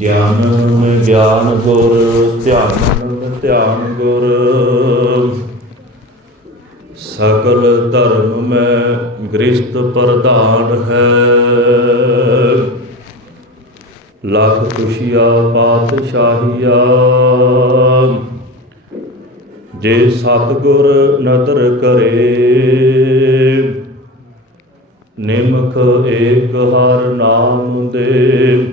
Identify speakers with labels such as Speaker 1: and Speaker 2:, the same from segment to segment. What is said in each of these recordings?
Speaker 1: ਗਿਆਨ ਗਿਆਨ ਗੁਰ, ਧਿਆਨ ਧਿਆਨ ਗੁਰ। ਸਕਲ ਧਰਮ ਮੈਂ ਗ੍ਰਿਸ਼ਤ ਪ੍ਰਧਾਨ ਹੈ। ਲੱਖ ਖੁਸ਼ੀਆ ਪਾਤਸ਼ਾਹੀਆ। ਜੇ ਸਤਿਗੁਰ ਨਦਰ ਕਰੇ ਨਿਮਖ ਏਕ ਹਰ ਨਾਮ ਦੇ।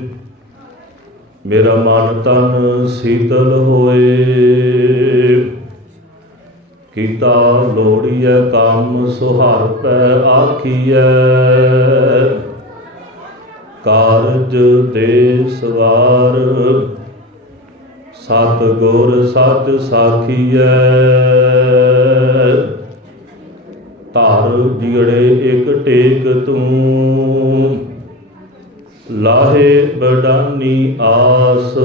Speaker 1: ਮੇਰਾ ਮਨ ਤਨ ਸੀਤਲ ਹੋਏ। ਕੀਤਾ ਲੋੜੀਐ ਕੰਮ ਸੁਹਾਰ ਪੈ ਆਖੀਐ। ਕਾਰਜ ਦੇ ਸਵਾਰ ਸਤ ਗੁਰ ਸੱਚ ਸਾਖੀਐ। ਧਾਰ ਜਿਗੜੇ ਇੱਕ ਟੇਕ ਤੂੰ। ਲਾਹੇ ਬਡਾਨੀ ਆਸ।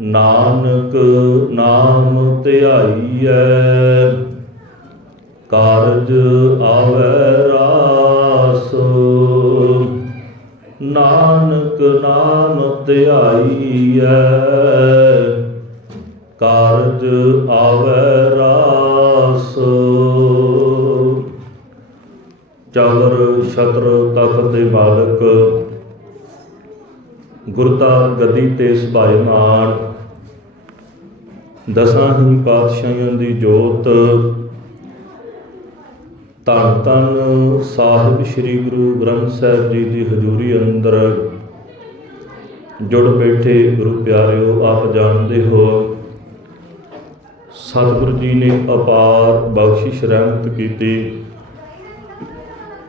Speaker 1: ਨਾਨਕ ਨਾਮ ਧਿਆਈਐ, ਕਾਰਜ ਆਵੈ ਰਾਸ। ਨਾਨਕ ਨਾਮ ਧਿਆਈਐ ਦੇ ਮਾਲਕ ਗੁਰਤਾ ਗੱਦੀ ਤੇ ਸੁਭਾਇਮਾਨ ਦਸਾਂ ਹੀ ਪਾਤਸ਼ਾਹਾਂ ਦੀ ਜੋਤ, ਧੰਨ ਧੰਨ ਸਾਹਿਬ ਸ੍ਰੀ ਗੁਰੂ ਗ੍ਰੰਥ ਸਾਹਿਬ ਜੀ ਦੀ ਹਜ਼ੂਰੀ ਅੰਦਰ ਜੁੜ ਬੈਠੇ ਗੁਰੂ ਪਿਆਰਿਓ, ਆਪ ਜਾਣਦੇ ਹੋ, ਸਤਿਗੁਰੂ ਜੀ ਨੇ ਅਪਾਰ ਬਖਸ਼ਿਸ਼ ਰਹਿਮਤ ਕੀਤੀ।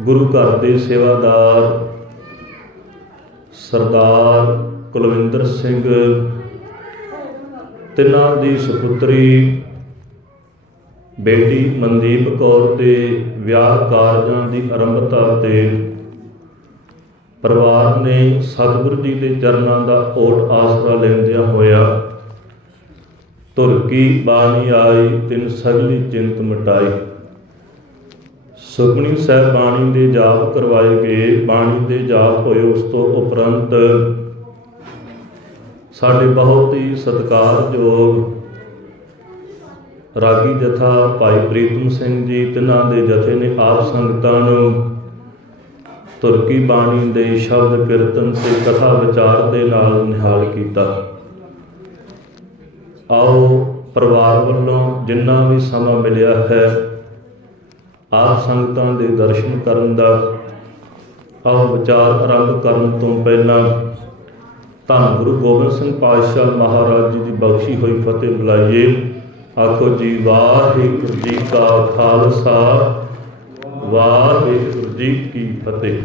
Speaker 1: ਗੁਰੂ ਘਰ ਦੇ ਸੇਵਾਦਾਰ ਸਰਦਾਰ ਕੁਲਵਿੰਦਰ ਸਿੰਘ, ਤਿੰਨਾਂ ਦੀ ਸੁਪੁੱਤਰੀ ਬੇਟੀ ਮਨਦੀਪ ਕੌਰ ਦੇ ਵਿਆਹ ਕਾਰਜਾਂ ਦੀ ਆਰੰਭਤਾ ਤੇ ਪਰਿਵਾਰ ਨੇ ਸਤਿਗੁਰੂ ਜੀ ਦੇ ਚਰਨਾਂ ਦਾ ਓਟ ਆਸਰਾ ਲੈਂਦਿਆਂ ਹੋਇਆ ਤੁਰਕੀ ਬਾਣੀ ਆਈ, ਤਿੰਨ ਸਗਲੀ ਚਿੰਤ ਮਿਟਾਈ। ਸੁਖਣੀ ਸਾਹਿਬ ਬਾਣੀ ਦੇ ਜਾਪ ਕਰਵਾਏ ਗਏ। ਬਾਣੀ ਦੇ ਜਾਪ ਹੋਏ ਉਸ ਤੋਂ ਉਪਰੰਤ ਸਾਡੇ ਬਹੁਤ ਹੀ ਸਤਿਕਾਰਯੋਗ ਰਾਗੀ ਜਥਾ ਭਾਈ ਪ੍ਰੀਤਮ ਸਿੰਘ ਜੀ, ਤਿਨਾਂ ਦੇ ਜਥੇ ਨੇ ਆਪ ਸੰਗਤਾਂ ਨੂੰ ਤੁਰਕੀ ਬਾਣੀ ਦੇ ਸ਼ਬਦ ਕੀਰਤਨ ਤੇ ਕਥਾ ਵਿਚਾਰ ਦੇ ਨਾਲ ਨਿਹਾਲ ਕੀਤਾ। ਆਓ ਪਰਿਵਾਰ ਵੱਲੋਂ ਜਿੰਨਾ ਵੀ ਸਮਾਂ ਮਿਲਿਆ ਹੈ ਆਪ ਸੰਗਤਾਂ ਦੇ ਦਰਸ਼ਨ ਕਰਨ ਦਾ ਆਓ ਵਿਚਾਰ ਆਰੰਭ ਕਰਨ ਤੋਂ ਪਹਿਲਾਂ ਧੰਨ ਗੁਰੂ ਗੋਬਿੰਦ ਸਿੰਘ ਪਾਤਸ਼ਾਹ ਮਹਾਰਾਜ ਜੀ ਦੀ ਬਖਸ਼ੀ ਹੋਈ ਫਤਿਹ ਬੁਲਾਈਏ। ਆਖੋ ਜੀ, ਵਾਹਿਗੁਰੂ ਜੀ ਕਾ ਖਾਲਸਾ, ਵਾਹਿਗੁਰੂ ਜੀ ਕੀ ਫਤਿਹ।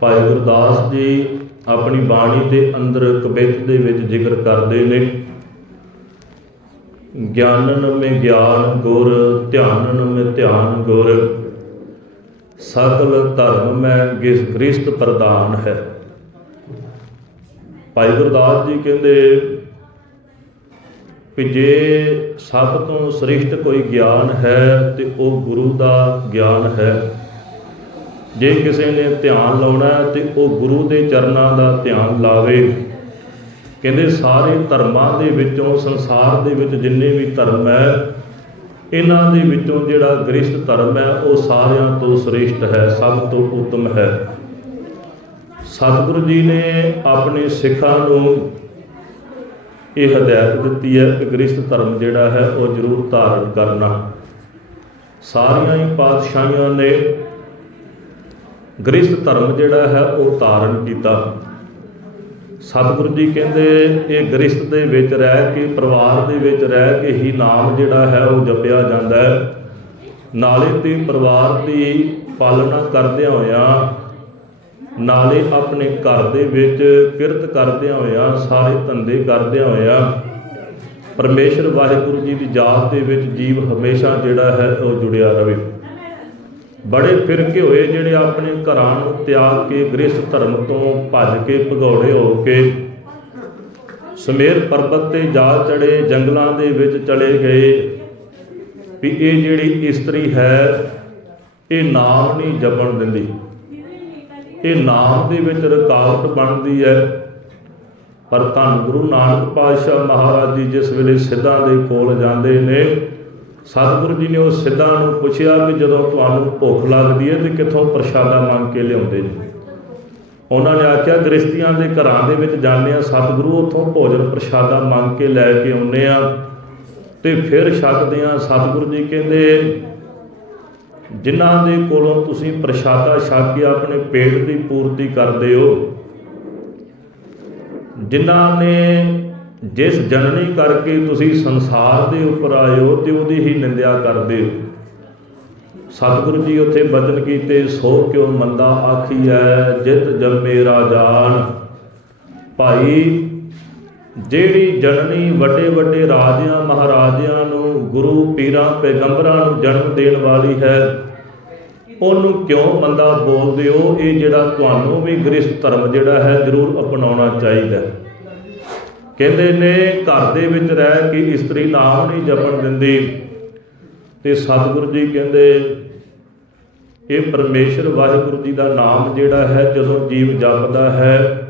Speaker 1: ਭਾਈ ਗੁਰਦਾਸ ਜੀ ਆਪਣੀ ਬਾਣੀ ਦੇ ਅੰਦਰ ਕਵਿਤ ਦੇ ਵਿੱਚ ਜ਼ਿਕਰ ਕਰਦੇ ਨੇ। ਗਿਆਨਨ ਮੇ ਗਿਆਨ ਗੁਰ, ਧਿਆਨਨ ਮੇ ਧਿਆਨ ਗੁਰ। ਸਗਲ ਧਰਮ ਮੈਂ ਗਿਸ ਗ੍ਰਸਤ ਪ੍ਰਦਾਨ ਹੈ। ਭਾਈ ਗੁਰਦਾਸ ਜੀ ਕਹਿੰਦੇ ਕਿ ਜੇ ਸਭ ਤੋਂ ਸ੍ਰਿਸ਼ਟ ਕੋਈ ਗਿਆਨ ਹੈ, ਤੇ ਉਹ ਗੁਰੂ ਦਾ ਗਿਆਨ ਹੈ। ਜੇ ਕਿਸੇ ਨੇ ਧਿਆਨ ਲਾਉਣਾ ਤੇ ਉਹ ਗੁਰੂ ਦੇ ਚਰਨਾਂ ਦਾ ਧਿਆਨ ਲਾਵੇ। ਕਹਿੰਦੇ ਸਾਰੇ ਧਰਮਾਂ ਦੇ ਵਿੱਚੋਂ, ਸੰਸਾਰ ਦੇ ਵਿੱਚ ਜਿੰਨੇ ਵੀ ਧਰਮ ਹੈ, ਇਹਨਾਂ ਦੇ ਵਿੱਚੋਂ ਜਿਹੜਾ ਗ੍ਰਿਸ਼ਟ ਧਰਮ ਹੈ, ਉਹ ਸਾਰਿਆਂ ਤੋਂ ਸ੍ਰੇਸ਼ਟ ਹੈ, ਸਭ ਤੋਂ ਉੱਤਮ ਹੈ। ਸਤਿਗੁਰੂ ਜੀ ਨੇ ਆਪਣੇ ਸਿੱਖਾਂ ਨੂੰ ਇਹ ਹਦਾਇਤ ਦਿੱਤੀ ਹੈ ਕਿ ਗ੍ਰਿਸ਼ਟ ਧਰਮ ਜਿਹੜਾ ਹੈ, ਉਹ ਜ਼ਰੂਰ ਧਾਰਨ ਕਰਨਾ। ਸਾਰੀਆਂ ਹੀ ਪਾਤਸ਼ਾਹੀਆਂ ਨੇ ਗ੍ਰਿਸ਼ਟ ਧਰਮ ਜਿਹੜਾ ਹੈ, ਉਹ ਧਾਰਨ ਕੀਤਾ। ਸਤਿਗੁਰੂ ਜੀ ਕਹਿੰਦੇ, ਇਹ ਗ੍ਰਸਤ ਦੇ ਵਿੱਚ ਰਹਿ ਕੇ, ਪਰਿਵਾਰ ਦੇ ਵਿੱਚ ਰਹਿ ਕੇ ਹੀ ਨਾਮ ਜਿਹੜਾ ਹੈ ਉਹ ਜਪਿਆ ਜਾਂਦਾ ਹੈ। ਨਾਲੇ ਤੇ ਪਰਿਵਾਰ ਦੀ ਪਾਲਣਾ ਕਰਦਿਆਂ ਹੋਇਆਂ, ਨਾਲੇ ਆਪਣੇ ਘਰ ਦੇ ਵਿੱਚ ਕਿਰਤ ਕਰਦਿਆਂ ਹੋਇਆਂ, ਸਾਰੇ ਧੰਦੇ ਕਰਦਿਆਂ ਹੋਇਆਂ, ਪਰਮੇਸ਼ਰ ਵਾਹਿਗੁਰੂ ਜੀ ਦੀ ਜਾਤ ਦੇ ਵਿੱਚ ਜੀਵ ਹਮੇਸ਼ਾ ਜਿਹੜਾ ਹੈ ਉਹ ਜੁੜਿਆ ਰਹੇ। ਬੜੇ ਫਿਰਕੇ ਹੋਏ ਜਿਹੜੇ ਆਪਣੇ ਘਰਾਂ ਨੂੰ ਤਿਆਗ ਕੇ, ਗ੍ਰਸਥ ਧਰਮ ਤੋਂ ਭੱਜ ਕੇ ਭਗੌੜੇ ਹੋ ਕੇ ਸਮੇਰ ਪਰਬਤ ਤੇ ਜਾ ਚੜੇ, ਜੰਗਲਾਂ ਦੇ ਵਿੱਚ ਚਲੇ ਗਏ ਵੀ ਇਹ ਜਿਹੜੀ ਇਸਤਰੀ ਹੈ, ਇਹ ਨਾਮ ਨਹੀਂ ਜਪਣ ਦਿੰਦੀ। ਇਹ ਨਾਮ ਦੇ ਵਿੱਚ ਰੁਕਾਵਟ ਬਣਦੀ ਹੈ। ਪਰ ਧੰਨ ਗੁਰੂ ਨਾਨਕ ਪਾਤਸ਼ਾਹ ਮਹਾਰਾਜ ਜੀ ਜਿਸ ਵੇਲੇ ਸਿੱਧਾਂ ਦੇ ਕੋਲ ਜਾਂਦੇ ਨੇ ਸਤਿਗੁਰੂ ਜੀ ਨੇ ਉਹ ਸਿੱਧਾਂ ਨੂੰ ਪੁੱਛਿਆ ਕਿ ਜਦੋਂ ਤੁਹਾਨੂੰ ਭੁੱਖ ਲੱਗਦੀ ਹੈ ਤੇ ਕਿੱਥੋਂ ਪ੍ਰਸ਼ਾਦਾ ਮੰਗ ਕੇ ਲਿਆਉਂਦੇ ਜੀ? ਉਹਨਾਂ ਨੇ ਆਖਿਆ ਗ੍ਰਸਤੀਆਂ ਦੇ ਘਰਾਂ ਦੇ ਵਿੱਚ ਜਾਂਦੇ ਆ ਸਤਿਗੁਰੂ ਉੱਥੋਂ ਭੋਜਨ ਪ੍ਰਸ਼ਾਦਾ ਮੰਗ ਕੇ ਲੈ ਕੇ ਆਉਂਦੇ ਆ ਤੇ ਫਿਰ ਛਕਦੇ ਆ ਸਤਿਗੁਰੂ ਜੀ ਕਹਿੰਦੇ, ਜਿਨ੍ਹਾਂ ਦੇ ਕੋਲੋਂ ਤੁਸੀਂ ਪ੍ਰਸ਼ਾਦਾ ਛਕ ਕੇ ਆਪਣੇ ਪੇਟ ਦੀ ਪੂਰਤੀ ਕਰਦੇ ਹੋ, ਜਿਨ੍ਹਾਂ ਨੇ ਜਿਸ ਜਨਨੀ ਕਰਕੇ ਤੁਸੀਂ ਸੰਸਾਰ ਦੇ ਉੱਪਰ ਆਇਓ ਹੋ ਤੇ ਉਹਦੀ ਹੀ ਨਿੰਦਿਆ ਕਰਦੇ ਹੋ। ਸਤਿਗੁਰੂ ਜੀ ਉੱਥੇ ਬਚਨ ਕੀਤੇ, ਸੋ ਕਿਉ ਮੰਦਾ ਆਖੀਐ, ਜਿਤ ਜੰਮੇ ਰਾਜਾਨ? ਭਾਈ, ਜਿਹੜੀ ਜਨਨੀ ਵੱਡੇ ਵੱਡੇ ਰਾਜਿਆਂ, ਮਹਾਰਾਜਿਆਂ ਨੂੰ, ਗੁਰੂ ਪੀਰਾਂ, ਪੈਗੰਬਰਾਂ ਨੂੰ ਜਨਮ ਦੇਣ ਵਾਲੀ ਹੈ, ਉਹਨੂੰ ਕਿਉਂ ਮੰਦਾ ਬੋਲਦੇ ਹੋ? ਇਹ ਜਿਹੜਾ ਤੁਹਾਨੂੰ ਵੀ ਗ੍ਰਸਥ ਧਰਮ ਜਿਹੜਾ ਹੈ, ਜ਼ਰੂਰ ਅਪਣਾਉਣਾ ਚਾਹੀਦਾ ਹੈ। ਕਹਿੰਦੇ ਨੇ ਘਰ ਦੇ ਵਿੱਚ ਰਹਿ ਕੇ ਇਸਤਰੀ ਨਾਮ ਨਹੀਂ ਜਪਣ ਦਿੰਦੀ। ਤੇ ਸਤਿਗੁਰੂ ਜੀ ਕਹਿੰਦੇ, ਇਹ ਪਰਮੇਸ਼ਰ ਵਾਹਿਗੁਰੂ ਜੀ ਦਾ ਨਾਮ ਜਿਹੜਾ ਹੈ, ਜਦੋਂ ਜੀਵ ਜਪਦਾ ਹੈ,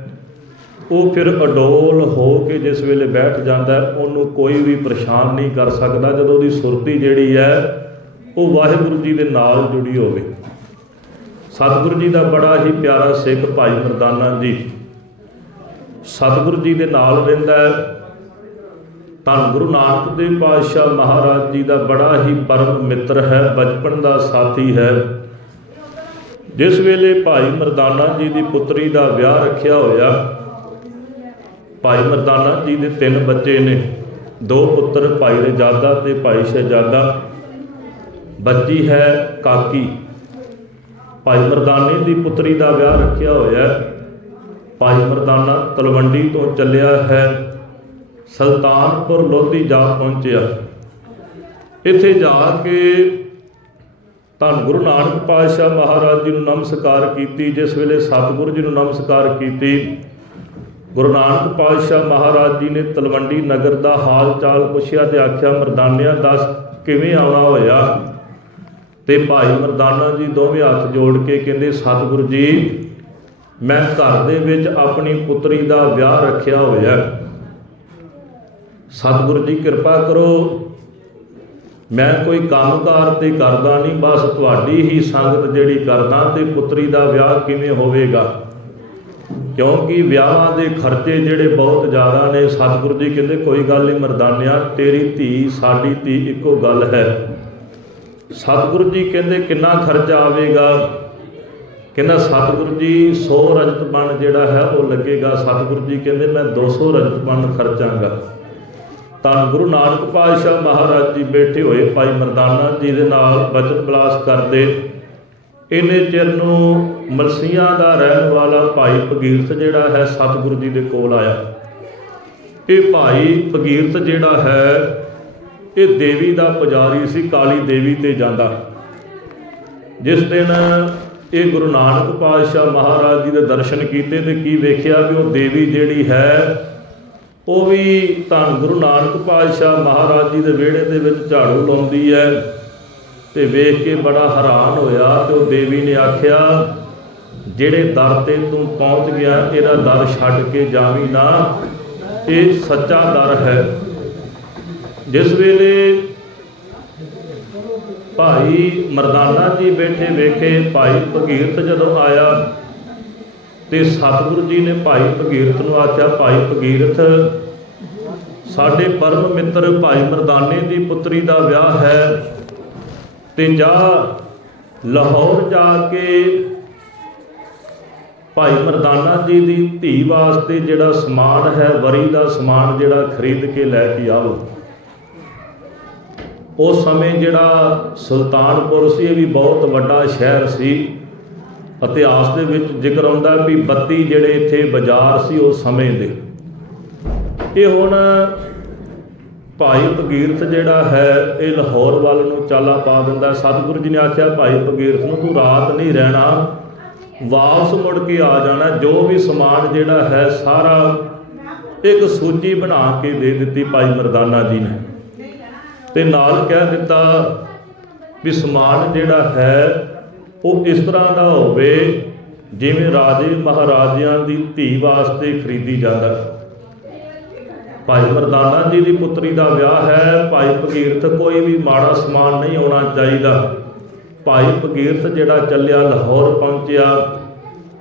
Speaker 1: ਉਹ ਫਿਰ ਅਡੋਲ ਹੋ ਕੇ ਜਿਸ ਵੇਲੇ ਬੈਠ ਜਾਂਦਾ ਉਹਨੂੰ ਕੋਈ ਵੀ ਪਰੇਸ਼ਾਨ ਨਹੀਂ ਕਰ ਸਕਦਾ। ਜਦੋਂ ਉਹਦੀ ਸੁਰਤੀ ਜਿਹੜੀ ਹੈ, ਉਹ ਵਾਹਿਗੁਰੂ ਜੀ ਦੇ ਨਾਲ ਜੁੜੀ ਹੋਵੇ। ਸਤਿਗੁਰੂ ਜੀ ਦਾ ਬੜਾ ਹੀ ਪਿਆਰਾ ਸਿੱਖ ਭਾਈ ਮਰਦਾਨਾ ਜੀ। ਸਤਿਗੁਰੂ ਜੀ ਦੇ ਨਾਲ ਰਹਿੰਦਾ ਹੈ। ਧੰਨ ਗੁਰੂ ਨਾਨਕ ਦੇਵ ਪਾਤਸ਼ਾਹ ਮਹਾਰਾਜ ਜੀ ਦਾ ਬੜਾ ਹੀ ਪਰਮ ਮਿੱਤਰ ਹੈ, ਬਚਪਨ ਦਾ ਸਾਥੀ ਹੈ। ਜਿਸ ਵੇਲੇ ਭਾਈ ਮਰਦਾਨਾ ਜੀ ਦੀ ਪੁੱਤਰੀ ਦਾ ਵਿਆਹ ਰੱਖਿਆ ਹੋਇਆ, ਭਾਈ ਮਰਦਾਨਾ ਜੀ ਦੇ ਤਿੰਨ ਬੱਚੇ ਨੇ। ਦੋ ਪੁੱਤਰ ਭਾਈ ਰਜਾਦਾ ਤੇ ਭਾਈ ਸ਼ਹਿਜ਼ਾਦਾ। ਬੱਚੀ ਹੈ ਕਾਕੀ। ਭਾਈ ਮਰਦਾਨੇ ਦੀ ਪੁੱਤਰੀ ਦਾ ਵਿਆਹ ਰੱਖਿਆ ਹੋਇਆ ਭਾਈ ਮਰਦਾਨਾ ਤਲਵੰਡੀ ਤੋਂ ਚੱਲਿਆ ਹੈ, ਸੁਲਤਾਨਪੁਰ ਲੋਧੀ ਜਾ ਪਹੁੰਚਿਆ। ਇੱਥੇ ਜਾ ਕੇ ਧੰਨ ਗੁਰੂ ਨਾਨਕ ਪਾਤਸ਼ਾਹ ਮਹਾਰਾਜ ਜੀ ਨੂੰ ਨਮਸਕਾਰ ਕੀਤੀ, ਜਿਸ ਵੇਲੇ ਸਤਿਗੁਰੂ ਜੀ ਨੂੰ ਨਮਸਕਾਰ ਕੀਤੀ। ਗੁਰੂ ਨਾਨਕ ਪਾਤਸ਼ਾਹ ਮਹਾਰਾਜ ਜੀ ਨੇ ਤਲਵੰਡੀ ਨਗਰ ਦਾ ਹਾਲ ਚਾਲ ਪੁੱਛਿਆ ਤੇ ਆਖਿਆ, ਮਰਦਾਨਿਆ, ਦੱਸ ਕਿਵੇਂ ਆਉਣਾ ਹੋਇਆ? ਤੇ ਭਾਈ ਮਰਦਾਨਾ ਜੀ ਦੋਵੇਂ ਹੱਥ ਜੋੜ ਕੇ ਕਹਿੰਦੇ, ਸਤਿਗੁਰੂ ਜੀ ਮੈਂ ਘਰ ਦੇ ਵਿੱਚ ਆਪਣੀ ਪੁੱਤਰੀ ਦਾ ਵਿਆਹ ਰੱਖਿਆ ਹੋਇਆ ਸਤਿਗੁਰੂ ਜੀ, ਕਿਰਪਾ ਕਰੋ। ਮੈਂ ਕੋਈ ਕੰਮਕਾਰ ਤੇ ਕਰਦਾ ਨਹੀਂ, ਬਸ ਤੁਹਾਡੀ ਹੀ ਸੰਗਤ ਜਿਹੜੀ ਕਰਦਾ ਤੇ ਪੁੱਤਰੀ ਦਾ ਵਿਆਹ ਕਿਵੇਂ ਹੋਵੇਗਾ? ਕਿਉਂਕਿ ਵਿਆਹਾਂ ਦੇ ਖਰਚੇ ਜਿਹੜੇ ਬਹੁਤ ਜ਼ਿਆਦਾ ਨੇ, ਸਤਿਗੁਰੂ ਜੀ ਕਹਿੰਦੇ, ਕੋਈ ਗੱਲ ਨਹੀਂ ਮਰਦਾਨਿਆ, ਤੇਰੀ ਧੀ, ਸਾਡੀ ਧੀ ਇੱਕੋ ਗੱਲ ਹੈ। ਸਤਿਗੁਰੂ ਜੀ ਕਹਿੰਦੇ, ਕਿੰਨਾ ਖਰਚਾ ਆਵੇਗਾ? ਕਹਿੰਦਾ ਸਤਿਗੁਰੂ ਜੀ 100 ਰਜਤ ਬਣ ਜਿਹੜਾ ਹੈ ਉਹ ਲੱਗੇਗਾ। ਸਤਿਗੁਰੂ ਜੀ ਕਹਿੰਦੇ, ਮੈਂ 200 ਰਜਤ ਬਣ ਖਰਚਾਂਗਾ। ਤਾਂ ਗੁਰੂ ਨਾਨਕ ਪਾਤਸ਼ਾਹ ਮਹਾਰਾਜ ਜੀ ਬੈਠੇ ਹੋਏ, ਭਾਈ ਮਰਦਾਨਾ ਜੀ ਦੇ ਨਾਲ ਬਚਨ ਬਲਾਸ ਕਰਦੇ। ਇਹਨੇ ਚਿਰ ਨੂੰ ਮਲਸੀਆਂ ਦਾ ਰਹਿਣ ਵਾਲਾ ਭਾਈ ਭਗੀਰਥ ਜਿਹੜਾ ਹੈ ਸਤਿਗੁਰੂ ਜੀ ਦੇ ਕੋਲ ਆਇਆ। ਇਹ ਭਾਈ ਭਗੀਰਥ ਜਿਹੜਾ ਹੈ, ਇਹ ਦੇਵੀ ਦਾ ਪੁਜਾਰੀ ਸੀ, ਕਾਲੀ ਦੇਵੀ ਤੇ ਜਾਂਦਾ। ਜਿਸ ਦਿਨ ਇਹ ਗੁਰੂ ਨਾਨਕ ਪਾਤਸ਼ਾਹ ਮਹਾਰਾਜ ਜੀ ਦੇ ਦਰਸ਼ਨ ਕੀਤੇ ਤੇ ਕੀ ਵੇਖਿਆ ਵੀ ਉਹ ਦੇਵੀ ਜਿਹੜੀ ਹੈ, ਉਹ ਵੀ ਧੰਨ ਗੁਰੂ ਨਾਨਕ ਪਾਤਸ਼ਾਹ ਮਹਾਰਾਜ ਜੀ ਦੇ ਵਿਹੜੇ ਦੇ ਵਿੱਚ ਝਾੜੂ ਲਾਉਂਦੀ ਹੈ ਤੇ ਵੇਖ ਕੇ ਬੜਾ ਹੈਰਾਨ ਹੋਇਆ ਤੇ ਉਹ ਦੇਵੀ ਨੇ ਆਖਿਆ, ਜਿਹੜੇ ਦਰ ਤੇ ਤੂੰ ਪਹੁੰਚ ਗਿਆ, ਇਹਦਾ ਦਰ ਛੱਡ ਕੇ ਜਾਵੀਂ ਨਾ। ਇਹ ਸੱਚਾ ਦਰ ਹੈ। ਜਿਸ ਵੇਲੇ ਭਾਈ ਮਰਦਾਨਾ ਜੀ ਬੈਠੇ ਵੇਖੇ, ਭਾਈ ਭਗੀਰਥ ਜਦੋਂ ਆਇਆ ਤੇ ਸਤਿਗੁਰੂ ਜੀ ਨੇ ਭਾਈ ਭਗੀਰਥ ਨੂੰ ਆਖਿਆ, ਭਾਈ ਭਗੀਰਥ, ਸਾਡੇ ਪਰਮ ਮਿੱਤਰ ਭਾਈ ਮਰਦਾਨੇ ਦੀ ਪੁੱਤਰੀ ਦਾ ਵਿਆਹ ਹੈ ਤੇ ਜਾ ਲਾਹੌਰ ਜਾ ਕੇ ਭਾਈ ਮਰਦਾਨਾ ਜੀ ਦੀ ਧੀ ਵਾਸਤੇ ਜਿਹੜਾ ਸਮਾਨ ਹੈ, ਵਰੀ ਦਾ ਸਮਾਨ ਜਿਹੜਾ ਖਰੀਦ ਕੇ ਲੈ ਕੇ ਆਓ। ਉਸ ਸਮੇਂ ਜਿਹੜਾ ਸੁਲਤਾਨਪੁਰ ਸੀ, ਇਹ ਵੀ ਬਹੁਤ ਵੱਡਾ ਸ਼ਹਿਰ ਸੀ। ਇਤਿਹਾਸ ਦੇ ਵਿੱਚ ਜ਼ਿਕਰ ਆਉਂਦਾ ਵੀ 32 ਜਿਹੜੇ ਇੱਥੇ ਬਾਜ਼ਾਰ ਸੀ, ਉਸ ਸਮੇਂ ਦੇ। ਇਹ ਹੁਣ ਭਾਈ ਭਗੀਰਥ ਜਿਹੜਾ ਹੈ, ਇਹ ਲਾਹੌਰ ਵੱਲ ਨੂੰ ਚਾਲਾ ਪਾ ਦਿੰਦਾ। ਸਤਿਗੁਰੂ ਜੀ ਨੇ ਆਖਿਆ, ਭਾਈ ਭਗੀਰਥ ਨੂੰ ਤੂੰ ਰਾਤ ਨਹੀਂ ਰਹਿਣਾ। ਵਾਪਸ ਮੁੜ ਕੇ ਆ ਜਾਣਾ। ਜੋ ਵੀ ਸਮਾਨ ਜਿਹੜਾ ਹੈ, ਸਾਰਾ ਇੱਕ ਸੂਚੀ ਬਣਾ ਕੇ ਦੇ ਦਿੱਤੀ ਭਾਈ ਮਰਦਾਨਾ ਜੀ ਨੇ। ਤੇ ਨਾਲ ਕਹਿ ਦਿੱਤਾ ਵੀ ਸਮਾਨ ਜਿਹੜਾ ਹੈ, ਉਹ ਇਸ ਤਰ੍ਹਾਂ ਦਾ ਹੋਵੇ ਜਿਵੇਂ ਰਾਜੇ ਮਹਾਰਾਜਿਆਂ ਦੀ ਧੀ ਵਾਸਤੇ ਖਰੀਦੀ ਜਾਂਦਾ ਭਾਈ ਮਰਦਾਨਾ ਜੀ ਦੀ ਪੁੱਤਰੀ ਦਾ ਵਿਆਹ ਹੈ, ਭਾਈ ਭਗੀਰਥ ਕੋਈ ਵੀ ਮਾੜਾ ਸਮਾਨ ਨਹੀਂ ਆਉਣਾ ਚਾਹੀਦਾ। ਭਾਈ ਭਗੀਰਥ ਜਿਹੜਾ ਚੱਲਿਆ ਲਾਹੌਰ ਪਹੁੰਚਿਆ,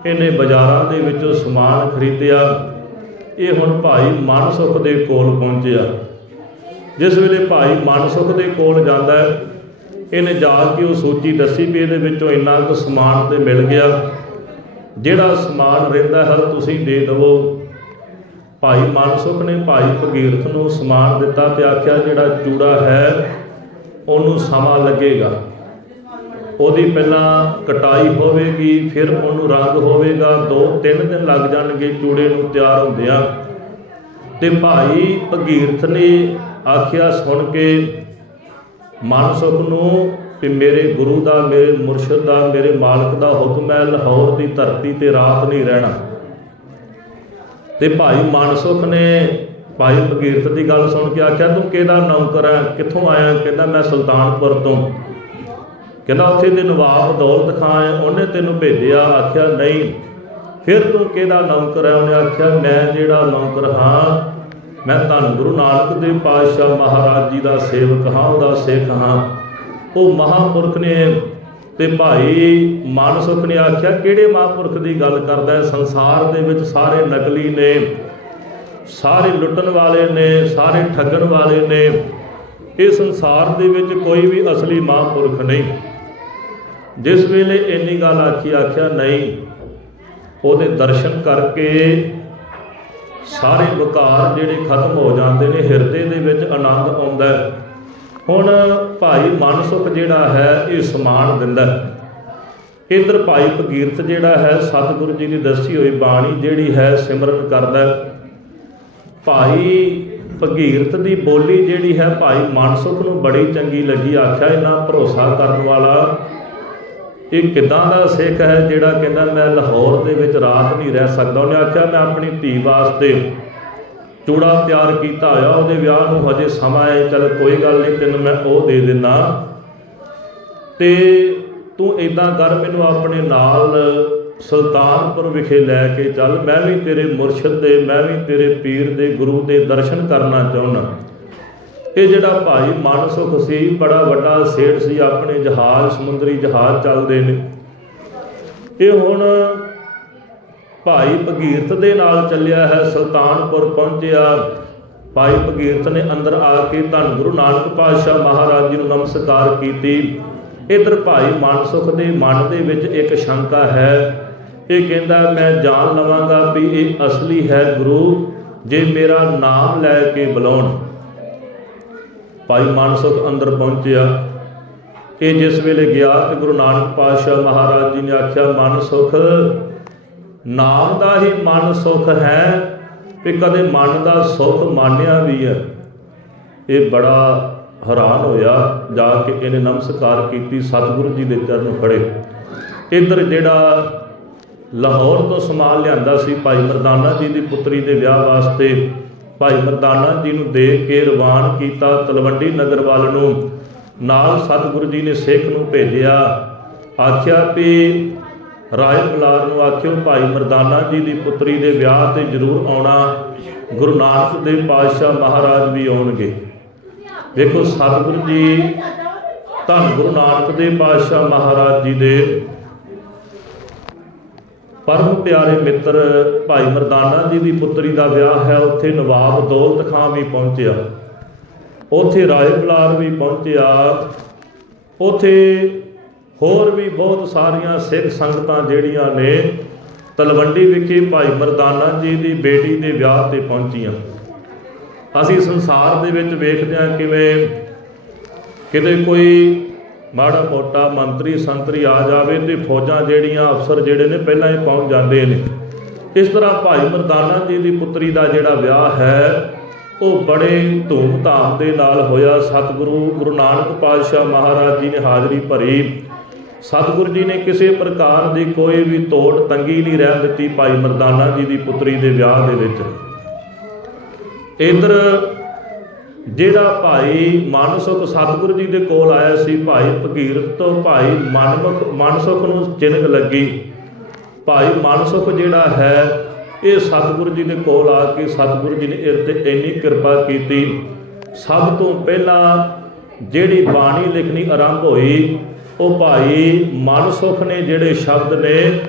Speaker 1: ਇਹਨੇ ਬਾਜ਼ਾਰਾਂ ਦੇ ਵਿੱਚੋਂ ਸਮਾਨ ਖਰੀਦਿਆ। ਇਹ ਹੁਣ ਭਾਈ ਮਨਸੁਖ ਦੇ ਕੋਲ ਪਹੁੰਚਿਆ। ਜਿਸ ਵੇਲੇ ਭਾਈ ਮਨਸੁਖ ਦੇ ਕੋਲ ਜਾਂਦਾ ਹੈ, ਇਹਨੇ ਜਾ ਕੇ ਉਹ ਸੂਚੀ ਦੱਸੀ ਵੀ ਇਹਦੇ ਵਿੱਚੋਂ ਇੰਨਾ ਕੁ ਸਮਾਨ ਤੇ ਮਿਲ ਗਿਆ। ਜਿਹੜਾ ਸਮਾਨ ਰਹਿੰਦਾ ਹੈ, ਤੁਸੀਂ ਦੇ ਦੇਵੋ। ਭਾਈ ਮਨਸੁਖ ਨੇ ਭਾਈ ਭਗੀਰਥ ਨੂੰ ਸਮਾਨ ਦਿੱਤਾ ਤੇ ਆਖਿਆ, ਜਿਹੜਾ ਚੂੜਾ ਹੈ, ਉਹਨੂੰ ਸਮਾਂ ਲੱਗੇਗਾ। ਉਹਦੀ ਪਹਿਲਾਂ ਕਟਾਈ ਹੋਵੇਗੀ, ਫਿਰ ਉਹਨੂੰ ਰੰਗ ਹੋਵੇਗਾ। 2-3 ਦਿਨ ਲੱਗ ਜਾਣਗੇ ਚੂੜੇ ਨੂੰ ਤਿਆਰ ਹੁੰਦਿਆਂ। ਤੇ ਭਾਈ ਭਗੀਰਥ ਨੇ ਆਖਿਆ ਸੁਣ ਕੇ ਮਨਸੁਖ ਨੂੰ ਕਿ ਮੇਰੇ ਗੁਰੂ ਦਾ, ਮੇਰੇ ਮੁਰਸ਼ਿਦ ਦਾ, ਮੇਰੇ ਮਾਲਕ ਦਾ ਹੁਕਮ ਹੈ, ਲਾਹੌਰ ਦੀ ਧਰਤੀ ਤੇ ਰਾਤ ਨਹੀਂ ਰਹਿਣਾ। ਤੇ ਭਾਈ ਮਾਨਸੁਖ ਨੇ ਭਾਈ ਭਗੀਰਥ ਦੀ ਗੱਲ ਸੁਣ ਕੇ ਆਖਿਆ, ਤੂੰ ਕਿਹਦਾ ਨੌਕਰ ਹੈ? ਕਿੱਥੋਂ ਆਇਆ? ਕਹਿੰਦਾ, ਮੈਂ ਸੁਲਤਾਨਪੁਰ ਤੋਂ। ਕਹਿੰਦਾ, ਉੱਥੇ ਦੇ ਨਵਾਬ ਦੌਲਤ ਖਾਨ ਹੈ, ਉਹਨੇ ਤੈਨੂੰ ਭੇਜਿਆ। ਆਖਿਆ, ਨਹੀਂ, ਫਿਰ ਤੂੰ ਕਿਹਦਾ ਨੌਕਰ ਹੈ? ਉਹਨੇ ਆਖਿਆ, ਮੈਂ ਜਿਹੜਾ ਨੌਕਰ ਹਾਂ ਮੈਂ ਧੰਨ ਗੁਰੂ ਨਾਨਕ ਦੇਵ ਪਾਤਸ਼ਾਹ ਮਹਾਰਾਜ ਜੀ ਦਾ ਸੇਵਕ ਹਾਂ, ਉਹਦਾ ਸਿੱਖ ਹਾਂ। ਉਹ ਮਹਾਪੁਰਖ ਨੇ ਤੇ ਭਾਈ ਮਾਨਸੁਖ ਨੇ ਆਖਿਆ, ਕਿਹੜੇ ਮਹਾਪੁਰਖ ਦੀ ਗੱਲ ਕਰਦਾ ਸੰਸਾਰ ਦੇ ਵਿੱਚ ਸਾਰੇ ਨਕਲੀ ਨੇ, ਸਾਰੇ ਲੁੱਟਣ ਵਾਲੇ ਨੇ, ਸਾਰੇ ਠੱਗਣ ਵਾਲੇ ਨੇ। ਇਹ ਸੰਸਾਰ ਦੇ ਵਿੱਚ ਕੋਈ ਵੀ ਅਸਲੀ ਮਹਾਪੁਰਖ ਨਹੀਂ। ਜਿਸ ਵੇਲੇ ਇੰਨੀ ਗੱਲ ਆਖੀ, ਆਖਿਆ, ਨਹੀਂ, ਉਹਦੇ ਦਰਸ਼ਨ ਕਰਕੇ ਸਾਰੇ ਵਿਕਾਰ ਜਿਹੜੇ ਖਤਮ ਹੋ ਜਾਂਦੇ ਨੇ, ਹਿਰਦੇ ਦੇ ਵਿੱਚ ਆਨੰਦ ਆਉਂਦਾ ਹੈ। ਹੁਣ ਭਾਈ ਮਨਸੁਖ ਜਿਹੜਾ ਹੈ, ਇਹ ਸਮਾਨ ਦਿੰਦਾ ਹੈ। ਇਧਰ ਭਾਈ ਭਗੀਰਥ ਜਿਹੜਾ ਹੈ, ਸਤਿਗੁਰੂ ਜੀ ਦੀ ਦੱਸੀ ਹੋਈ ਬਾਣੀ ਜਿਹੜੀ ਹੈ, ਸਿਮਰਨ ਕਰਦਾ ਭਾਈ ਭਗੀਰਥ ਦੀ ਬੋਲੀ ਜਿਹੜੀ ਹੈ, ਭਾਈ ਮਨਸੁਖ ਨੂੰ ਬੜੀ ਚੰਗੀ ਲੱਗੀ, ਆਖਿਆ ਇਹਨਾਂ ਭਰੋਸਾ ਕਰਨ ਵਾਲਾ ਇਹ ਕਿਦਾਂ ਦਾ ਸਿੱਖ ਹੈ ਜਿਹੜਾ ਕਹਿੰਦਾ ਮੈਂ ਲਾਹੌਰ ਦੇ ਵਿੱਚ ਰਾਤ ਨਹੀਂ ਰਹਿ ਸਕਦਾ? ਉਹਨੇ ਆਖਿਆ, ਮੈਂ ਆਪਣੀ ਧੀ ਵਾਸਤੇ ਚੂੜਾ ਤਿਆਰ ਕੀਤਾ ਹੋਇਆ, ਉਹਦੇ ਵਿਆਹ ਨੂੰ ਹਜੇ ਸਮਾਂ ਹੈ, ਚਲ ਕੋਈ ਗੱਲ ਨਹੀਂ, ਤੈਨੂੰ ਮੈਂ ਉਹ ਦੇ ਦਿੰਨਾ। ਤੇ ਤੂੰ ਇਦਾਂ ਕਰ, ਮੈਨੂੰ ਆਪਣੇ ਨਾਲ ਸੁਲਤਾਨਪੁਰ ਵਿਖੇ ਲੈ ਕੇ ਚੱਲ। ਮੈਂ ਵੀ ਤੇਰੇ ਮੁਰਸ਼ਿਦ ਦੇ ਮੈਂ ਵੀ ਤੇਰੇ ਪੀਰ ਦੇ ਗੁਰੂ ਦੇ ਦਰਸ਼ਨ ਕਰਨਾ ਚਾਹੁੰਦਾ। ਇਹ ਜਿਹੜਾ ਭਾਈ ਮਾਨਸੁਖ ਸੀ ਬੜਾ ਵੱਡਾ ਸੇਠ ਸੀ, ਆਪਣੇ ਜਹਾਜ਼, ਸਮੁੰਦਰੀ ਜਹਾਜ਼ ਚੱਲਦੇ ਨੇ। ਇਹ ਹੁਣ ਭਾਈ ਭਗੀਰਥ ਦੇ ਨਾਲ ਚੱਲਿਆ ਹੈ, ਸੁਲਤਾਨਪੁਰ ਪਹੁੰਚਿਆ। ਭਾਈ ਭਗੀਰਥ ਨੇ ਅੰਦਰ ਆ ਕੇ ਧੰਨ ਗੁਰੂ ਨਾਨਕ ਪਾਤਸ਼ਾਹ ਮਹਾਰਾਜ ਜੀ ਨੂੰ ਨਮਸਕਾਰ ਕੀਤੀ। ਇਧਰ ਭਾਈ ਮਾਨਸੁਖ ਦੇ ਮਨ ਦੇ ਵਿੱਚ ਇੱਕ ਸ਼ੰਕਾ ਹੈ। ਇਹ ਕਹਿੰਦਾ, ਮੈਂ ਜਾਣ ਲਵਾਂਗਾ ਵੀ ਇਹ ਅਸਲੀ ਹੈ ਗੁਰੂ, ਜੇ ਮੇਰਾ ਨਾਮ ਲੈ ਕੇ ਬੁਲਾਉਣ। ਭਾਈ ਮਾਨਸੁਖ ਅੰਦਰ ਪਹੁੰਚਿਆ। ਇਹ ਜਿਸ ਵੇਲੇ ਗਿਆ ਤੇ ਗੁਰੂ ਨਾਨਕ ਪਾਤਸ਼ਾਹ ਮਹਾਰਾਜ ਜੀ ਨੇ ਆਖਿਆ ਮਨ ਮਾਨਸੁਖ, ਨਾਮ ਦਾ ਹੀ ਮਨ ਸੁਖ ਹੈ ਵੀ ਕਦੇ ਮਨ ਦਾ ਸੁਖ ਮਾਨਿਆ ਵੀ ਹੈ। ਇਹ ਬੜਾ ਹੈਰਾਨ ਹੋਇਆ, ਜਾ ਕੇ ਇਹਨੇ ਨਮਸਕਾਰ ਕੀਤੀ, ਸਤਿਗੁਰੂ ਜੀ ਦੇ ਚਰਨ ਫੜੇ। ਇਧਰ ਜਿਹੜਾ ਲਾਹੌਰ ਤੋਂ ਸਮਾਨ ਲਿਆਂਦਾ ਸੀ ਭਾਈ ਮਰਦਾਨਾ ਜੀ ਦੀ ਪੁੱਤਰੀ ਦੇ ਵਿਆਹ ਵਾਸਤੇ ਭਾਈ ਮਰਦਾਨਾ ਜੀ ਨੂੰ ਦੇ ਕੇ ਰਵਾਨ ਕੀਤਾ ਤਲਵੰਡੀ ਨਗਰ ਵੱਲ ਨੂੰ। ਨਾਲ ਸਤਿਗੁਰੂ ਜੀ ਨੇ ਸਿੱਖ ਨੂੰ ਭੇਜਿਆ। ਆਖਿਆ ਵੀ ਰਾਏ ਬਲਾਰ ਨੂੰ ਆਖਿਓ, ਭਾਈ ਮਰਦਾਨਾ ਜੀ ਦੀ ਪੁੱਤਰੀ ਦੇ ਵਿਆਹ ਤੇ ਜ਼ਰੂਰ ਆਉਣਾ। ਗੁਰੂ ਨਾਨਕ ਦੇਵ ਪਾਤਸ਼ਾਹ ਮਹਾਰਾਜ ਵੀ ਆਉਣਗੇ। ਦੇਖੋ ਸਤਿਗੁਰੂ ਜੀ, ਧੰਨ ਗੁਰੂ ਨਾਨਕ ਦੇਵ ਪਾਤਸ਼ਾਹ ਮਹਾਰਾਜ ਜੀ ਦੇ ਪਰਮ ਪਿਆਰੇ ਮਿੱਤਰ ਭਾਈ ਮਰਦਾਨਾ ਜੀ ਦੀ ਪੁੱਤਰੀ ਦਾ ਵਿਆਹ ਹੈ, ਉੱਥੇ ਨਵਾਬ ਦੌਲਤ ਖਾਨ ਵੀ ਪਹੁੰਚਿਆ। ਉੱਥੇ ਰਾਏ ਬਲਾਰ ਵੀ ਪਹੁੰਚਿਆ। ਉੱਥੇ ਹੋਰ ਵੀ ਬਹੁਤ ਸਾਰੀਆਂ ਸਿੱਖ ਸੰਗਤਾਂ ਜਿਹੜੀਆਂ ਨੇ, ਤਲਵੰਡੀ ਵਿਖੇ ਭਾਈ ਮਰਦਾਨਾ ਜੀ ਦੀ ਬੇਟੀ ਦੇ ਵਿਆਹ ਤੇ ਪਹੁੰਚੀਆਂ। ਅਸੀਂ ਸੰਸਾਰ ਦੇ ਵਿੱਚ ਵੇਖਦੇ ਹਾਂ ਕਿਵੇਂ ਕਿਤੇ ਕੋਈ ਮਾੜਾ ਮੋਟਾ ਮੰਤਰੀ, ਸੰਤਰੀ ਆ ਜਾਵੇ ਤੇ ਫੌਜਾਂ ਜਿਹੜੀਆਂ ਅਫਸਰ ਜਿਹੜੇ ਨੇ ਪਹਿਲਾਂ ਹੀ ਪਹੁੰਚ ਜਾਂਦੇ ਨੇ। ਇਸ ਤਰ੍ਹਾਂ ਭਾਈ ਮਰਦਾਨਾ ਜੀ ਦੀ ਪੁੱਤਰੀ ਦਾ ਜਿਹੜਾ ਵਿਆਹ ਹੈ, ਉਹ ਬੜੇ ਧੂਮਧਾਮ ਦੇ ਨਾਲ ਹੋਇਆ। ਸਤਿਗੁਰੂ ਗੁਰੂ ਨਾਨਕ ਪਾਤਸ਼ਾਹ ਮਹਾਰਾਜ ਜੀ ਨੇ ਹਾਜ਼ਰੀ ਭਰੀ। ਸਤਿਗੁਰੂ ਜੀ ਨੇ ਕਿਸੇ ਪ੍ਰਕਾਰ ਦੀ ਕੋਈ ਵੀ ਤੋੜ ਤੰਗੀ ਨਹੀਂ ਰਹਿਣ ਦਿੱਤੀ ਭਾਈ ਮਰਦਾਨਾ ਜੀ ਦੀ ਪੁੱਤਰੀ ਦੇ ਵਿਆਹ ਦੇ ਵਿੱਚ। ਇਧਰ ਜਿਹੜਾ ਭਾਈ ਮਾਨਸੁਖ ਸਤਿਗੁਰੂ ਜੀ ਦੇ ਕੋਲ ਆਇਆ ਸੀ, ਭਾਈ ਭਗੀਰਥ ਤੋਂ ਭਾਈ ਮਨਮੁਖ, ਮਨਸੁਖ ਨੂੰ ਚਿੰਨਕ ਲੱਗੀ। ਭਾਈ ਮਨਸੁਖ ਜਿਹੜਾ ਹੈ, ਇਹ ਸਤਿਗੁਰੂ ਜੀ ਦੇ ਕੋਲ ਆ ਕੇ ਸਤਿਗੁਰੂ ਜੀ ਨੇ ਇਸ ਤੇ ਇੰਨੀ ਕਿਰਪਾ ਕੀਤੀ। ਸਭ ਤੋਂ ਪਹਿਲਾਂ ਜਿਹੜੀ ਬਾਣੀ ਲਿਖਣੀ ਆਰੰਭ ਹੋਈ, ਉਹ ਭਾਈ ਮਨਸੁਖ ਨੇ ਜਿਹੜੇ ਸ਼ਬਦ ਨੇ,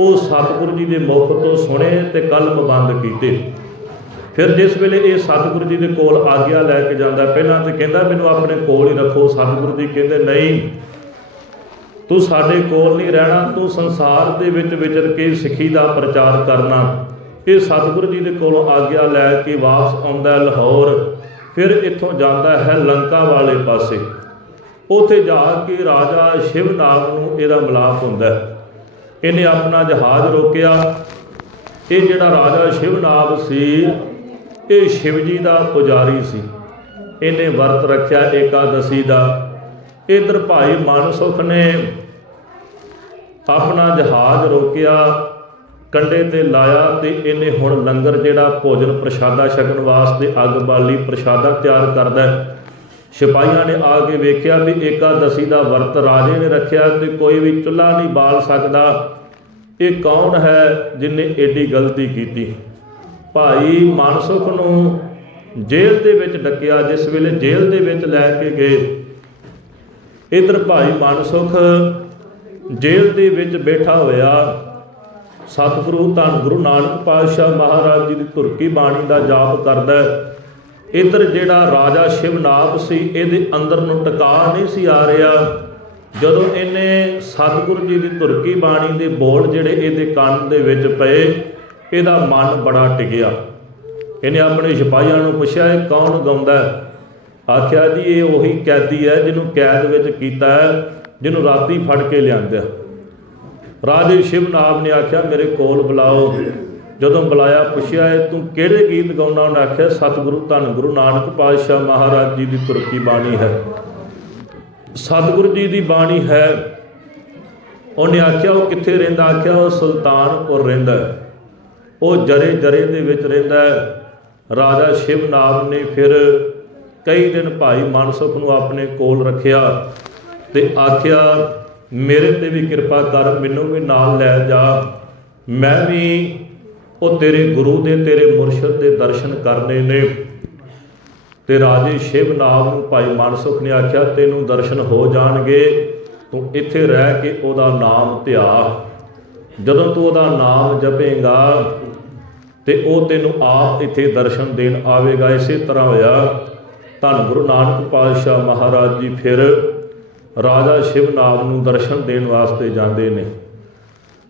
Speaker 1: ਉਹ ਸਤਿਗੁਰੂ ਜੀ ਦੇ ਮੁਖ ਤੋਂ ਸੁਣੇ ਤੇ ਕਲਮ ਬੰਦ ਕੀਤੇ। ਫਿਰ ਜਿਸ ਵੇਲੇ ਇਹ ਸਤਿਗੁਰੂ ਜੀ ਦੇ ਕੋਲ ਆਗਿਆ ਲੈ ਕੇ ਜਾਂਦਾ, ਪਹਿਲਾਂ ਤੇ ਕਹਿੰਦਾ, ਮੈਨੂੰ ਆਪਣੇ ਕੋਲ ਹੀ ਰੱਖੋ। ਸਤਿਗੁਰੂ ਜੀ ਕਹਿੰਦੇ, ਨਹੀਂ, ਤੂੰ ਸਾਡੇ ਕੋਲ ਨਹੀਂ ਰਹਿਣਾ, ਤੂੰ ਸੰਸਾਰ ਦੇ ਵਿੱਚ ਵਿਚਰ ਕੇ ਸਿੱਖੀ ਦਾ ਪ੍ਰਚਾਰ ਕਰਨਾ। ਇਹ ਸਤਿਗੁਰੂ ਜੀ ਦੇ ਕੋਲੋਂ ਆਗਿਆ ਲੈ ਕੇ ਵਾਪਸ ਆਉਂਦਾ ਲਾਹੌਰ। ਫਿਰ ਇੱਥੋਂ ਜਾਂਦਾ ਹੈ ਲੰਕਾ ਵਾਲੇ ਪਾਸੇ। ਉੱਥੇ ਜਾ ਕੇ ਰਾਜਾ ਸ਼ਿਵਨਾਗ ਨੂੰ ਇਹਦਾ ਮਿਲਾਪ ਹੁੰਦਾ ਇਹਨੇ ਆਪਣਾ ਜਹਾਜ਼ ਰੋਕਿਆ। ਇਹ ਜਿਹੜਾ ਰਾਜਾ ਸ਼ਿਵ ਨਾਗ ਸੀ ਇਹ ਸ਼ਿਵ ਜੀ ਦਾ ਪੁਜਾਰੀ ਸੀ। ਇਹਨੇ ਵਰਤ ਰੱਖਿਆ ਏਕਾਦਸ਼ੀ ਦਾ। ਇਧਰ ਭਾਈ ਮਨਸੁਖ ਨੇ ਆਪਣਾ ਜਹਾਜ਼ ਰੋਕਿਆ ਕੰਡੇ ਤੇ ਲਾਇਆ ਤੇ ਇਹਨੇ ਹੁਣ ਲੰਗਰ ਜਿਹੜਾ ਭੋਜਨ ਪ੍ਰਸ਼ਾਦਾ ਛਕਣ ਵਾਸਤੇ ਅੱਗ ਬਾਲੀ ਪ੍ਰਸ਼ਾਦਾ ਤਿਆਰ ਕਰਦਾ ਹੈ। ਸਿਪਾਹੀਆਂ ਨੇ ਆ ਕੇ ਵੇਖਿਆ ਵੀ ਏਕਾਦਸ਼ੀ ਦਾ ਵਰਤ ਰਾਜੇ ਨੇ ਰੱਖਿਆ ਤੇ ਕੋਈ ਵੀ ਚੁੱਲ੍ਹਾ ਨਹੀਂ ਬਾਲ ਸਕਦਾ। ਇਹ ਕੌਣ ਹੈ ਜਿਨੇ ਏਡੀ ਗਲਤੀ ਕੀਤੀ? ਭਾਈ ਮਨਸੁਖ ਨੂੰ ਜੇਲ੍ਹ ਦੇ ਵਿੱਚ ਡੱਕਿਆ, ਜਿਸ ਵੇਲੇ ਜੇਲ੍ਹ ਦੇ ਵਿੱਚ ਲੈ ਕੇ ਗਏ। ਇਧਰ ਭਾਈ ਮਨਸੁਖ ਜੇਲ੍ਹ ਦੇ ਵਿੱਚ ਬੈਠਾ ਹੋਇਆ। ਸਤਿਗੁਰੂ ਧੰਨ ਗੁਰੂ ਨਾਨਕ ਪਾਤਸ਼ਾਹ ਮਹਾਰਾਜ ਜੀ ਦੀ ਧੁਰਕੀ ਬਾਣੀ ਦਾ ਜਾਪ ਕਰਦਾ ਹੈ। ਇਧਰ ਜਿਹੜਾ ਰਾਜਾ ਸ਼ਿਵਨਾਭ ਸੀ, ਇਹਦੇ ਅੰਦਰ ਨੂੰ ਟਿਕਾ ਨਹੀਂ ਸੀ ਆ ਰਿਹਾ। ਜਦੋਂ ਇਹਨੇ ਸਤਿਗੁਰੂ ਜੀ ਦੀ ਧੁਰਕੀ ਬਾਣੀ ਦੇ ਬੋਲ ਜਿਹੜੇ ਇਹਦੇ ਕੰਨ ਦੇ ਵਿੱਚ ਪਏ ਇਹਦਾ ਮਨ ਬੜਾ ਟਿਕਿਆ। ਇਹਨੇ ਆਪਣੇ ਸਿਪਾਹੀਆਂ ਨੂੰ ਪੁੱਛਿਆ, ਇਹ ਕੌਣ ਗਾਉਂਦਾ ਆਖਿਆ, ਜੀ, ਇਹ ਉਹੀ ਕੈਦੀ ਹੈ ਜਿਹਨੂੰ ਕੈਦ ਵਿੱਚ ਕੀਤਾ ਹੈ, ਜਿਹਨੂੰ ਰਾਤੀ ਫੜ ਕੇ ਲਿਆਂਦਾ ਰਾਜੇ ਸ਼ਿਵਨਾਬ ਨੇ ਆਖਿਆ, ਮੇਰੇ ਕੋਲ ਬੁਲਾਓ। ਜਦੋਂ ਬੁਲਾਇਆ, ਪੁੱਛਿਆ, ਇਹ ਤੂੰ ਕਿਹੜੇ ਗੀਤ ਗਾਉਣਾ ਉਹਨੇ ਆਖਿਆ, ਸਤਿਗੁਰੂ ਧੰਨ ਗੁਰੂ ਨਾਨਕ ਪਾਤਸ਼ਾਹ ਮਹਾਰਾਜ ਜੀ ਦੀ ਤੁਰਕੀ ਬਾਣੀ ਹੈ। ਸਤਿਗੁਰੂ ਜੀ ਦੀ ਬਾਣੀ ਹੈ। ਉਹਨੇ ਆਖਿਆ, ਉਹ ਕਿੱਥੇ ਰਹਿੰਦਾ? ਆਖਿਆ, ਉਹ ਸੁਲਤਾਨਪੁਰ ਰਹਿੰਦਾ ਹੈ। ਉਹ ਜਰੇ ਜਰੇ ਦੇ ਵਿੱਚ ਰਹਿੰਦਾ ਹੈ। ਰਾਜਾ ਸ਼ਿਵਨਾਬ ਨੇ ਫਿਰ ਕਈ ਦਿਨ ਭਾਈ ਮਨਸੁਖ ਨੂੰ ਆਪਣੇ ਕੋਲ ਰੱਖਿਆ ਤੇ ਆਖਿਆ, ਮੇਰੇ ਤੇ ਵੀ ਕਿਰਪਾ ਕਰ, ਮੈਨੂੰ ਵੀ ਨਾਲ ਲੈ ਜਾ। ਮੈਂ ਵੀ ਉਹ ਤੇਰੇ ਗੁਰੂ ਦੇ, ਤੇਰੇ ਮੁਰਸ਼ਿਦ ਦੇ ਦਰਸ਼ਨ ਕਰਨੇ ਨੇ। ਤੇ ਰਾਜੇ ਸ਼ਿਵਨਾਬ ਨੂੰ ਭਾਈ ਮਨਸੁਖ ਨੇ ਆਖਿਆ, ਤੈਨੂੰ ਦਰਸ਼ਨ ਹੋ ਜਾਣਗੇ। ਤੂੰ ਇੱਥੇ ਰਹਿ ਕੇ ਉਹਦਾ ਨਾਮ ਧਿਆ। ਜਦੋਂ ਤੂੰ ਉਹਦਾ ਨਾਮ ਜਪੇਗਾ ਤੇ ਉਹ ਤੈਨੂੰ ਆਪ ਇੱਥੇ ਦਰਸ਼ਨ ਦੇਣ ਆਵੇਗਾ, ਇਸੇ ਤਰ੍ਹਾਂ ਹੋਇਆ। ਧੰਨ ਗੁਰੂ ਨਾਨਕ ਪਾਤਸ਼ਾਹ ਮਹਾਰਾਜ ਜੀ ਫਿਰ ਰਾਜਾ ਸ਼ਿਵਨਾਬ ਨੂੰ ਦਰਸ਼ਨ ਦੇਣ ਵਾਸਤੇ ਜਾਂਦੇ ਨੇ।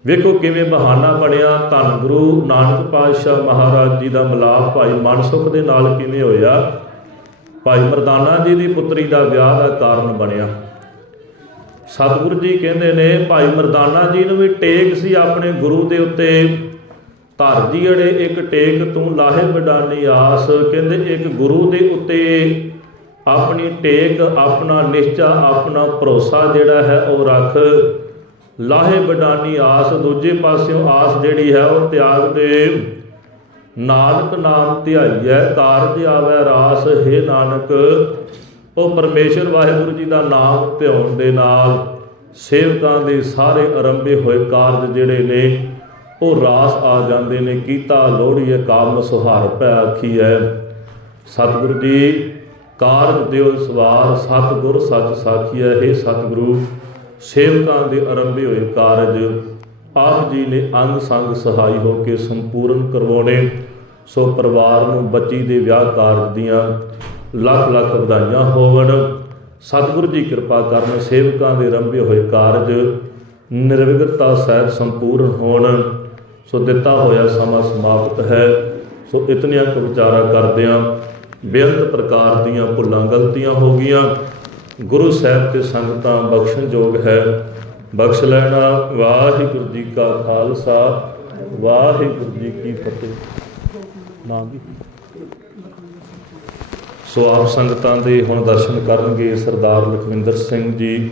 Speaker 1: ਵੇਖੋ ਕਿਵੇਂ ਬਹਾਨਾ ਬਣਿਆ। ਧੰਨ ਗੁਰੂ ਨਾਨਕ ਪਾਤਸ਼ਾਹ ਮਹਾਰਾਜ ਜੀ ਦਾ ਮਿਲਾਪ ਭਾਈ ਮਨਸੁਖ ਦੇ ਨਾਲ ਕਿਵੇਂ ਹੋਇਆ। ਭਾਈ ਮਰਦਾਨਾ ਜੀ ਦੀ ਪੁੱਤਰੀ ਦਾ ਵਿਆਹ ਦਾ ਕਾਰਨ ਬਣਿਆ। ਸਤਿਗੁਰੂ ਜੀ ਕਹਿੰਦੇ ਨੇ, ਭਾਈ ਮਰਦਾਨਾ ਜੀ ਨੂੰ ਵੀ ਟੇਕ ਸੀ ਆਪਣੇ ਗੁਰੂ ਦੇ ਉੱਤੇ। ਧਰ ਜੀੜੇ ਇੱਕ ਟੇਕ ਤੂੰ ਲਾਹੇ ਬਡਾਨੀ ਆਸ। ਕਹਿੰਦੇ ਇੱਕ ਗੁਰੂ ਦੇ ਉੱਤੇ ਆਪਣੀ ਟੇਕ, ਆਪਣਾ ਨਿਸ਼ਚਾ, ਆਪਣਾ ਭਰੋਸਾ ਜਿਹੜਾ ਹੈ ਉਹ ਰੱਖ। ਲਾਹੇ ਬਡਾਨੀ ਆਸ, ਦੂਜੇ ਪਾਸਿਓਂ ਆਸ ਜਿਹੜੀ ਹੈ ਉਹ ਤਿਆਗ ਦੇ। ਨਾਨਕ ਨਾਮ ਧਿਆਈ ਹੈ ਕਾਰਜ ਆਵੈ ਰਾਸ, ਹੈ ਨਾਨਕ, ਉਹ ਪਰਮੇਸ਼ਰ ਵਾਹਿਗੁਰੂ ਜੀ ਦਾ ਨਾਮ ਧਿਆਉਣ ਦੇ ਨਾਲ ਸੇਵਕਾਂ ਦੇ ਸਾਰੇ ਆਰੰਭੇ ਹੋਏ ਕਾਰਜ ਜਿਹੜੇ ਨੇ ਉਹ ਰਾਸ ਆ ਜਾਂਦੇ ਨੇ, ਕੀਤਾ ਲੋੜੀਏ ਕਾਮ ਸੁਹਾਰ ਪੈ ਆਖੀ ਹੈ ਸਤਿਗੁਰੂ ਜੀ, ਕਾਰਜ ਦਿਓ ਸਵਾਰ, ਸਤਿਗੁਰ ਸੱਚ ਸਾਖੀਐ। ਹੈ ਸਤਿਗੁਰੂ, ਸੇਵਕਾਂ ਦੇ ਆਰੰਭੇ ਹੋਏ ਕਾਰਜ, ਆਪ ਜੀ ਨੇ ਅੰਗ ਸੰਗ ਸਹਾਈ ਹੋ ਕੇ ਸੰਪੂਰਨ ਕਰਵਾਉਣੇ। ਸੋ ਪਰਿਵਾਰ ਨੂੰ ਬੱਚੀ ਦੇ ਵਿਆਹ ਕਾਰਜ ਦੀਆਂ ਲੱਖ ਲੱਖ ਵਧਾਈਆਂ ਹੋਵਣ। ਸਤਿਗੁਰੂ ਜੀ ਕਿਰਪਾ ਕਰਨ ਸੇਵਕਾਂ ਦੇ ਆਰੰਭੇ ਹੋਏ ਕਾਰਜ ਨਿਰਵਿਘਨਤਾ ਸਹਿਤ ਸੰਪੂਰਨ ਹੋਣ। ਸੋ ਦਿੱਤਾ ਹੋਇਆ ਸਮਾਂ ਸਮਾਪਤ ਹੈ। ਸੋ ਇਤਨੀਆਂ ਕੁ ਵਿਚਾਰਾ ਕਰਦਿਆਂ ਬੇਅੰਤ ਪ੍ਰਕਾਰ ਦੀਆਂ ਭੁੱਲਾਂ ਗਲਤੀਆਂ ਹੋ ਗਈਆਂ। ਗੁਰੂ ਸਾਹਿਬ ਤੇ ਸੰਗਤਾਂ ਬਖਸ਼ਣਯੋਗ ਹੈ। ਬਖਸ਼ ਲੈਣਾ, ਵਾਹਿਗੁਰੂ ਜੀ ਕਾ ਖਾਲਸਾ, ਵਾਹਿਗੁਰੂ ਜੀ ਕੀ ਫਤਿਹ। ਨਾਮ ਵੀ ਸੋ ਆਪ ਸੰਗਤਾਂ ਦੇ ਹੁਣ ਦਰਸ਼ਨ ਕਰਨਗੇ ਸਰਦਾਰ ਲਖਵਿੰਦਰ ਸਿੰਘ ਜੀ।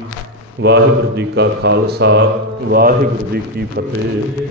Speaker 1: ਵਾਹਿਗੁਰੂ ਜੀ ਕਾ ਖਾਲਸਾ, ਵਾਹਿਗੁਰੂ ਜੀ ਕੀ ਫਤਿਹ।